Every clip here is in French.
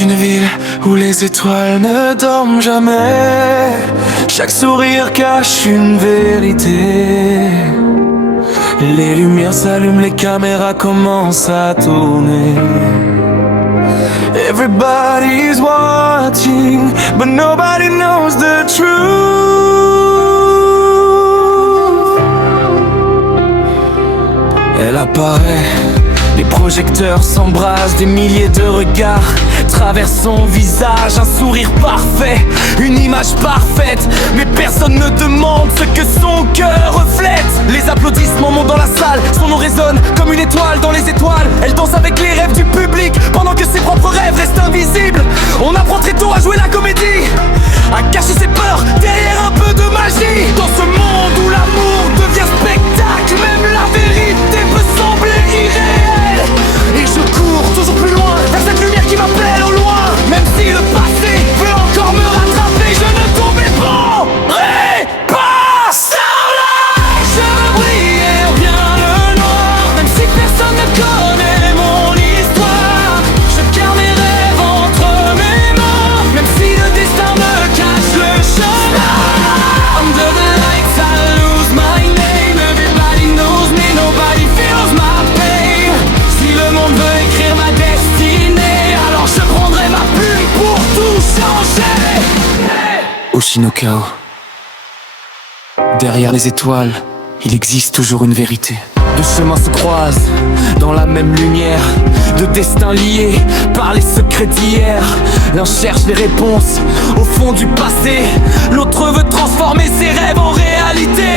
une ville où les étoiles ne dorment jamais, chaque sourire cache une vérité. Les lumières s'allument, les caméras commencent à tourner. Everybody's watching, but nobody knows the truth. Elle apparaît, les projecteurs s'embrassent, des milliers de regards traversent son visage, un sourire parfait, une image parfaite. Mais personne ne demande ce que son cœur reflète. Les applaudissements montent dans la salle, son nom résonne comme une étoile dans les étoiles. Elle danse avec les rêves du public, pendant que ses propres rêves restent invisibles. On apprend très tôt à jouer la comédie, à cacher ses peurs derrière un peu de magie. Dans ce monde où l'amour devient spectacle, même la vérité peut sembler irréelle. Et je cours toujours plus loin vers cette lumière qui m'appelle au loin. Même si le passé veut encore me rattraper, je ne tomberai pas. Starlight, je veux briller, bien le noir. Même si personne ne connaît mon histoire, je garde mes rêves entre mes mains. Même si le destin me cache le chemin. Under the lights I lose my name. Everybody knows me, nobody feels my pain. Si le monde veut écrire ma destinée, alors je prendrai ma plume pour tout changer. Oshinokao. Derrière les étoiles, il existe toujours une vérité. Deux chemins se croisent dans la même lumière, deux destins liés par les secrets d'hier. L'un cherche les réponses au fond du passé, l'autre veut transformer ses rêves en réalité.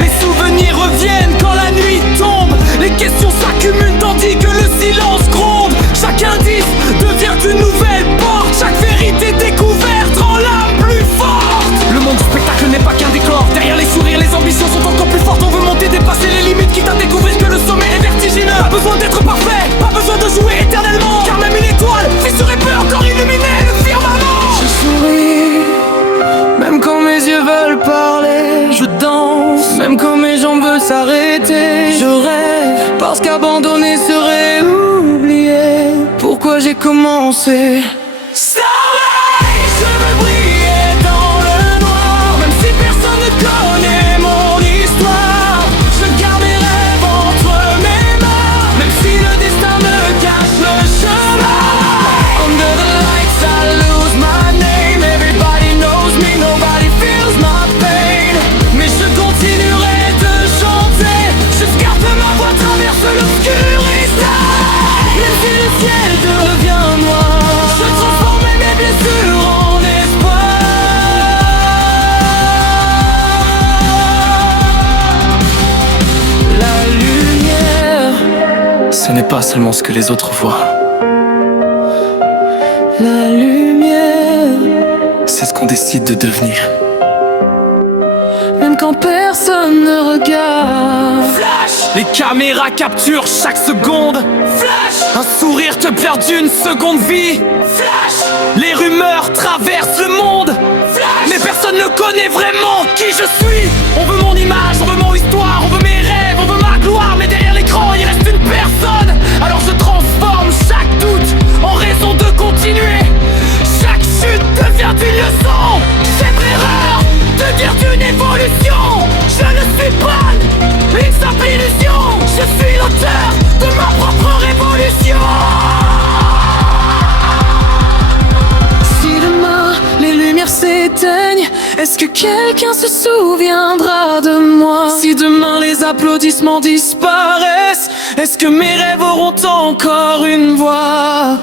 Les souvenirs reviennent quand la nuit tombe, les questions s'accumulent tandis que le silence gronde. Chaque indice devient une nouvelle porte, chaque vérité découverte rend l'âme plus forte. Le monde du spectacle n'est pas qu'un décor, derrière les sourires les ambitions sont encore plus fortes. On veut monter, dépasser les limites, quitte à découvrir que le sommet est vertigineux. Pas besoin d'être parfait, pas besoin de jouer éternellement, car même une étoile fissurée peut encore illuminer le firmament. Je souris, même quand mes yeux veulent parler. Je danse, même quand mes jambes veulent s'arrêter. Je rêve, parce qu'abandonner serait oublier pourquoi j'ai commencé. Starlight, je veux briller dans le noir. Même si personne ne connaît mon histoire, je garde mes rêves entre mes mains. Même si le destin me cache le chemin. Under the lights I lose my name. Everybody knows me, nobody feels my pain. Mais je continuerai de chanter jusqu'à ce que ma voix traverse l'obscurité. Même si le ciel devient noir, je transforme mes blessures en espoir. La lumière, ce n'est pas seulement ce que les autres voient. La lumière, c'est ce qu'on décide de devenir. Même quand personne ne regarde. Flash, les caméras capturent chaque seconde. Flash, un sourire te perd d'une seconde vie. Flash, les rumeurs traversent le monde. Flash, mais personne ne connaît vraiment qui je suis. On veut mon image, on veut mon histoire, on veut mes rêves, on veut ma gloire. Mais derrière l'écran il reste une personne. Alors je transforme chaque doute en raison de continuer. Chaque chute devient une leçon. Cette erreur devient une évolution. Je ne suis pas une simple illusion. Je suis l'auteur de ma propre révolution. Si demain les lumières s'éteignent, est-ce que quelqu'un se souviendra de moi? Si demain les applaudissements disparaissent, est-ce que mes rêves auront encore une voix?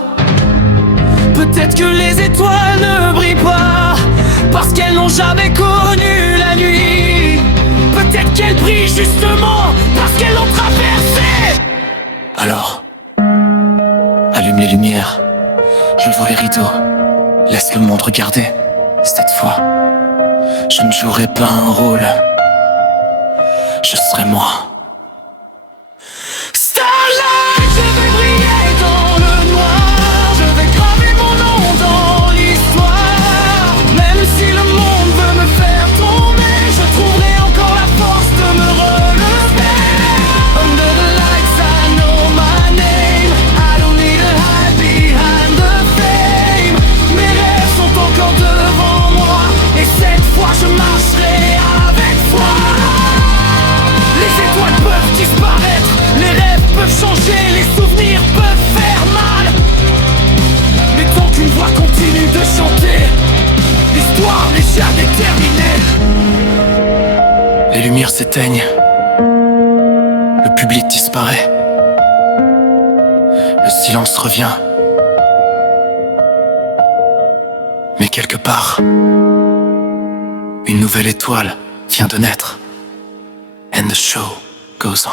Peut-être que les étoiles ne brillent pas parce qu'elles n'ont jamais connu la nuit. Peut-être qu'elles brillent justement parce qu'elles l'ont traversée. Alors, allume les lumières, j'ouvre les rideaux, laisse le monde regarder. Cette fois, je ne jouerai pas un rôle, je serai moi. Starlight, je vais briller dans le noir. Je vais graver mon nom dans l'histoire. Même si le monde veut me faire tomber, je trouverai encore la force de me relever. Under the lights I know my name. I don't need to hide behind the face. changer, les souvenirs peuvent faire mal. Mais tant qu'une voix continue de chanter, l'histoire n'est jamais terminée. Les lumières s'éteignent, le public disparaît, le silence revient. Mais quelque part, une nouvelle étoile vient de naître. And the show goes on.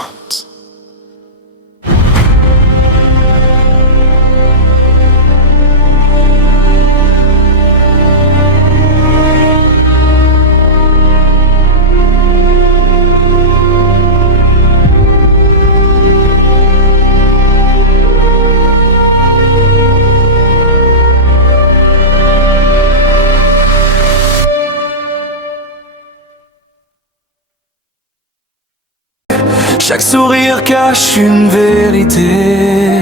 Chaque sourire cache une vérité.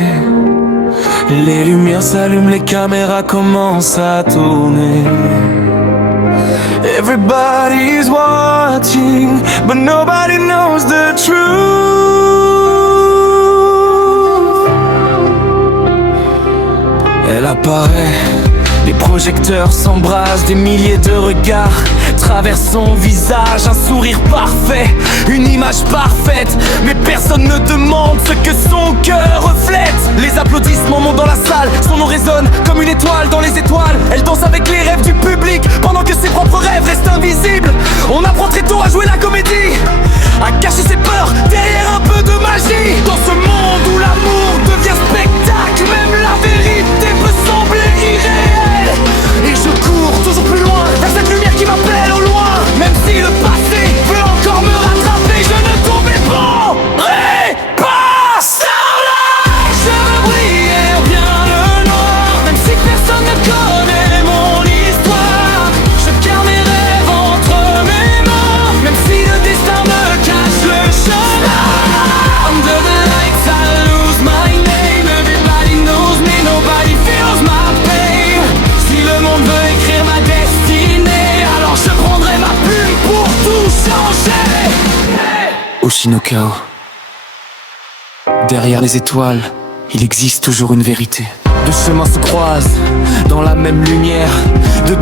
Les lumières s'allument, les caméras commencent à tourner. Everybody's watching, but nobody knows the truth. Elle apparaît, les projecteurs s'embrasent, des milliers de regards traversent son visage, un sourire parfait, une image parfaite. Mais personne ne demande ce que son cœur reflète. Les applaudissements montent dans la salle, son nom résonne comme une étoile dans les étoiles. Elle danse avec les rêves du public, pendant que ses propres rêves restent invisibles. On apprend très tôt à jouer la comédie, à cacher ses peurs derrière un peu de magie. Dans ce monde où l'amour devient spectacle, même la vérité peut sembler irréelle. Et je cours toujours plus loin vers cette lumière qui m'appelle au loin. Même si le passé veut encore me rattraper, je ne tomberai pas. Starlight, je veux briller bien le noir. Même si personne ne connaît mon histoire, je garde mes rêves entre mes mains. Même si le destin me cache le chemin. Under the lights I lose my name. Everybody knows me, nobody feels my pain. Si le monde veut écrire ma destinée, alors je prendrai ma plume pour tout changer. Oshinokao, derrière les étoiles, il existe toujours une vérité. Deux chemins se croisent dans la même lumière de